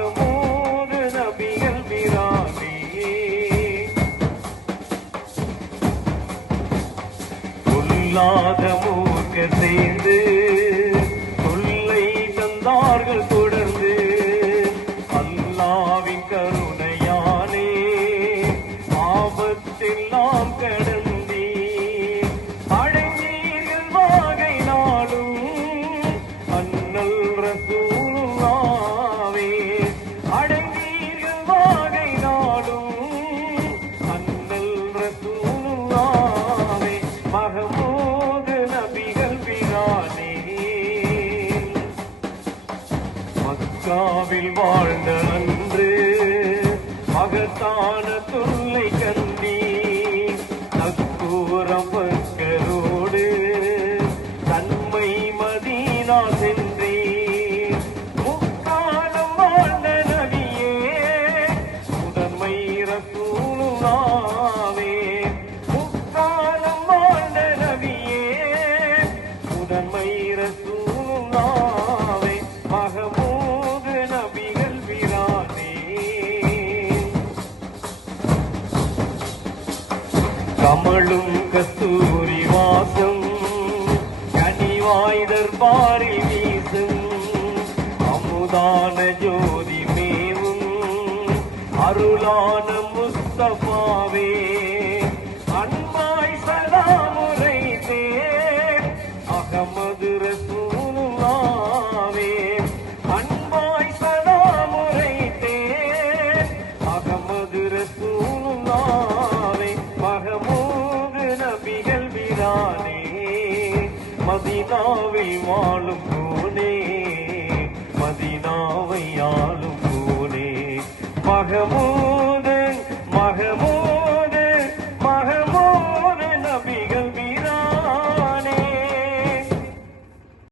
மகமூது நபிகள் பிரானே சொல்லாத மூர்க்க சேர்ந்து சொல்லை தந்தார்கள் தொடர்ந்து அல்லாவின் கருணையானே ஆபத்தெல்லாம் கடந்தே அடங்கீர்கள் வாகை நாளும் அண்ணல் ரசூலுல்லாவே அடங்கீர்கள் வாகை நாளும் அண்ணல் ரசூலுல்லாவே மகமூது நபிகள் பிரானே மக்காவில் வாழ்ந்த அன்று மகத்தான தொல்லை கண்டி நக்கூரம் பக்கரோடு தன்மை மதீனா சென்றே முக்காலம் வாழ்ந்த நபியே முதன்மை ரசூலுல்லாவே முக்காலம் வாழ்ந்த நபியே முதன்மை ரசூலுல்லாவே மகமூது நபிகள் பிரானே கமழும் கஸ்தூரி வாசம் கனிவாய் தர்பாரில் வீசும் அமுதான ஜோதி மேவும் அருளான முஸ்தபாவே அன்பாய் சலாமுரைத்தே அகமது ரசூலுல்லாவே அன்பாய் சலாமுரைத்தே அகமது ரசூலுல்லாவே மகமூது நபிகள் பிரானே மதீனாவில் வாழும்